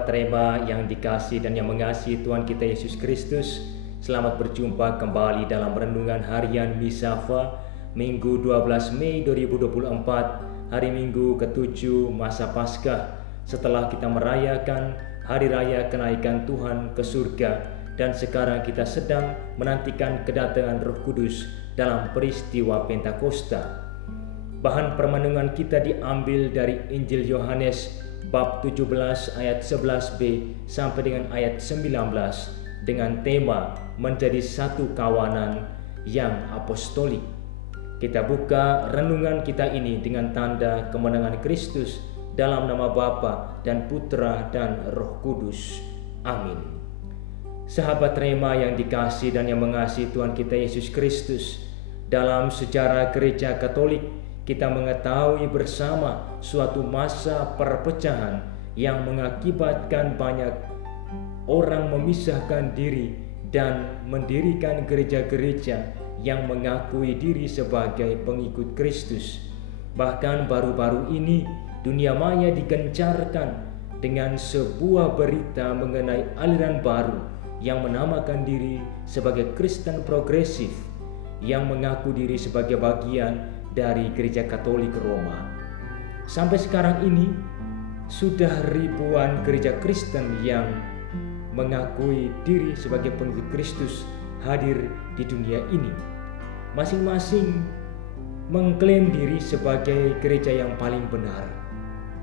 Sahabat Rema yang dikasihi dan yang mengasihi Tuhan kita Yesus Kristus, selamat berjumpa kembali dalam renungan harian Misafa Minggu 12 Mei 2024, hari Minggu ke-7 masa Paskah, setelah kita merayakan Hari Raya Kenaikan Tuhan ke surga, dan sekarang kita sedang menantikan kedatangan Roh Kudus dalam peristiwa Pentakosta. Bahan permenungan kita diambil dari Injil Yohanes bab 17 ayat 11b sampai dengan ayat 19 dengan tema menjadi satu kawanan yang apostolik. Kita buka renungan kita ini dengan tanda kemenangan Kristus dalam nama Bapa dan Putra dan Roh Kudus. Amin. Sahabat Rema yang dikasihi dan yang mengasihi Tuhan kita Yesus Kristus, dalam sejarah Gereja Katolik kita mengetahui bersama suatu masa perpecahan yang mengakibatkan banyak orang memisahkan diri dan mendirikan gereja-gereja yang mengakui diri sebagai pengikut Kristus. Bahkan baru-baru ini dunia maya digencarkan dengan sebuah berita mengenai aliran baru yang menamakan diri sebagai Kristen progresif, yang mengaku diri sebagai bagian dari Gereja Katolik Roma. Sampai sekarang ini sudah ribuan gereja Kristen yang mengakui diri sebagai pengikut Kristus hadir di dunia ini. Masing-masing mengklaim diri sebagai gereja yang paling benar.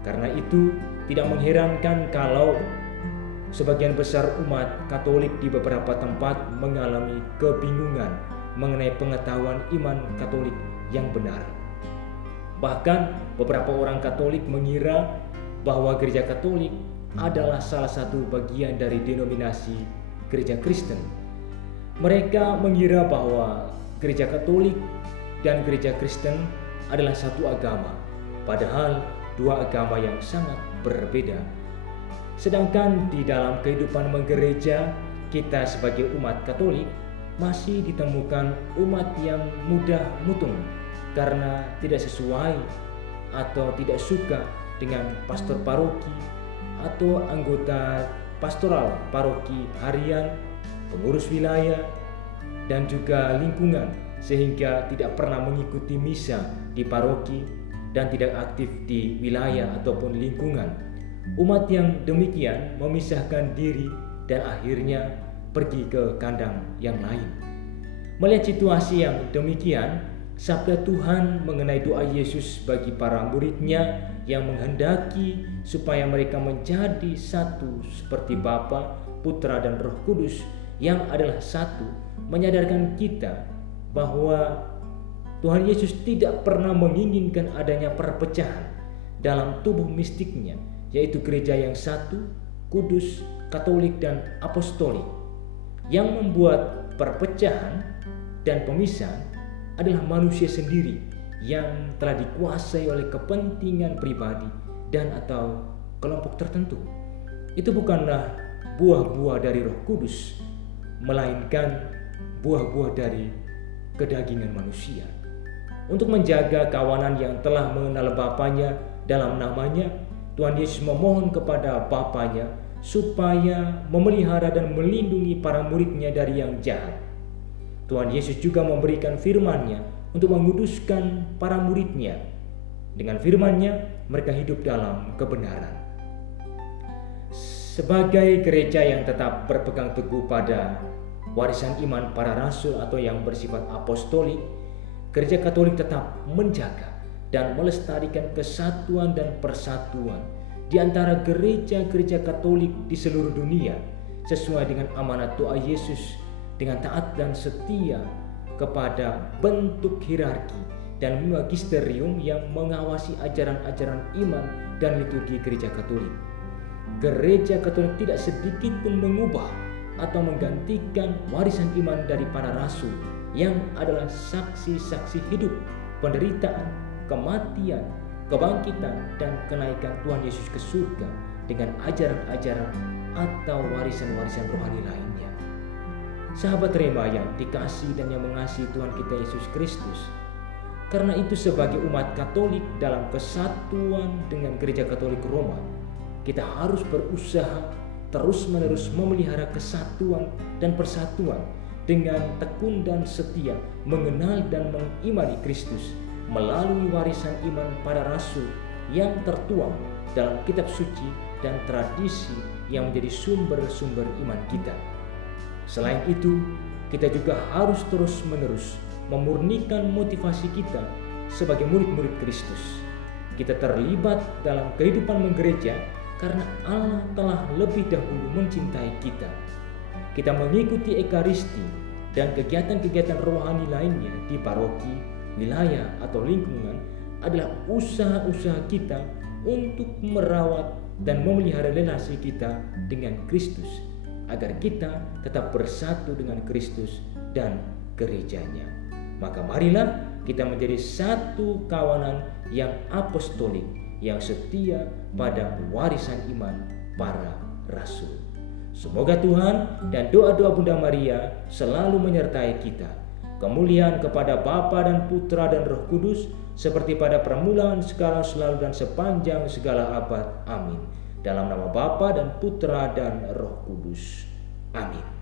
Karena itu tidak mengherankan kalau sebagian besar umat Katolik di beberapa tempat mengalami kebingungan mengenai pengetahuan iman Katolik yang benar. Bahkan beberapa orang Katolik mengira bahwa Gereja Katolik adalah salah satu bagian dari denominasi Gereja Kristen. Mereka mengira bahwa Gereja Katolik dan Gereja Kristen adalah satu agama, padahal dua agama yang sangat berbeda. Sedangkan di dalam kehidupan menggereja, kita sebagai umat Katolik masih ditemukan umat yang mudah mutung karena tidak sesuai atau tidak suka dengan pastor paroki atau anggota pastoral paroki harian, pengurus wilayah, dan juga lingkungan, sehingga tidak pernah mengikuti misa di paroki dan tidak aktif di wilayah ataupun lingkungan. Umat yang demikian memisahkan diri dan akhirnya pergi ke kandang yang lain. Melihat situasi yang demikian, sabda Tuhan mengenai doa Yesus bagi para muridnya yang menghendaki supaya mereka menjadi satu seperti Bapa, Putra, dan Roh Kudus yang adalah satu, menyadarkan kita bahwa Tuhan Yesus tidak pernah menginginkan adanya perpecahan dalam tubuh mistiknya, yaitu gereja yang satu, kudus, katolik, dan apostolik. Yang membuat perpecahan dan pemisahan adalah manusia sendiri yang telah dikuasai oleh kepentingan pribadi dan atau kelompok tertentu. Itu bukanlah buah-buah dari Roh Kudus, melainkan buah-buah dari kedagingan manusia. Untuk menjaga kawanan yang telah mengenal Bapanya dalam namanya, Tuhan Yesus memohon kepada Bapanya supaya memelihara dan melindungi para muridnya dari yang jahat. Tuhan Yesus juga memberikan firman-Nya untuk menguduskan para muridnya. Dengan firman-Nya mereka hidup dalam kebenaran. Sebagai gereja yang tetap berpegang teguh pada warisan iman para rasul atau yang bersifat apostolik, Gereja Katolik tetap menjaga dan melestarikan kesatuan dan persatuan di antara gereja-gereja Katolik di seluruh dunia sesuai dengan amanat doa Yesus, dengan taat dan setia kepada bentuk hierarki dan magisterium yang mengawasi ajaran-ajaran iman dan liturgi Gereja Katolik. Gereja Katolik tidak sedikit pun mengubah atau menggantikan warisan iman dari para rasul yang adalah saksi-saksi hidup, penderitaan, kematian, kebangkitan, dan kenaikan Tuhan Yesus ke surga dengan ajaran-ajaran atau warisan-warisan rohani lainnya. Sahabat Rema yang dikasihi dan yang mengasihi Tuhan kita Yesus Kristus, karena itu sebagai umat Katolik dalam kesatuan dengan Gereja Katolik Roma, kita harus berusaha terus-menerus memelihara kesatuan dan persatuan dengan tekun dan setia mengenal dan mengimani Kristus melalui warisan iman para rasul yang tertuang dalam kitab suci dan tradisi yang menjadi sumber-sumber iman kita. Selain itu, kita juga harus terus-menerus memurnikan motivasi kita sebagai murid-murid Kristus. Kita terlibat dalam kehidupan menggereja karena Allah telah lebih dahulu mencintai kita. Kita mengikuti ekaristi dan kegiatan-kegiatan rohani lainnya di paroki, wilayah, atau lingkungan adalah usaha-usaha kita untuk merawat dan memelihara relasi kita dengan Kristus agar kita tetap bersatu dengan Kristus dan gerejanya. Maka marilah kita menjadi satu kawanan yang apostolik, yang setia pada warisan iman para rasul. Semoga Tuhan dan doa-doa Bunda Maria selalu menyertai kita. Kemuliaan kepada Bapa dan Putra dan Roh Kudus, seperti pada permulaan, sekarang, selalu, dan sepanjang segala abad. Amin. Dalam nama Bapa dan Putra dan Roh Kudus. Amin.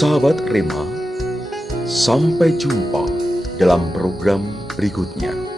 Sahabat Rema, sampai jumpa dalam program berikutnya.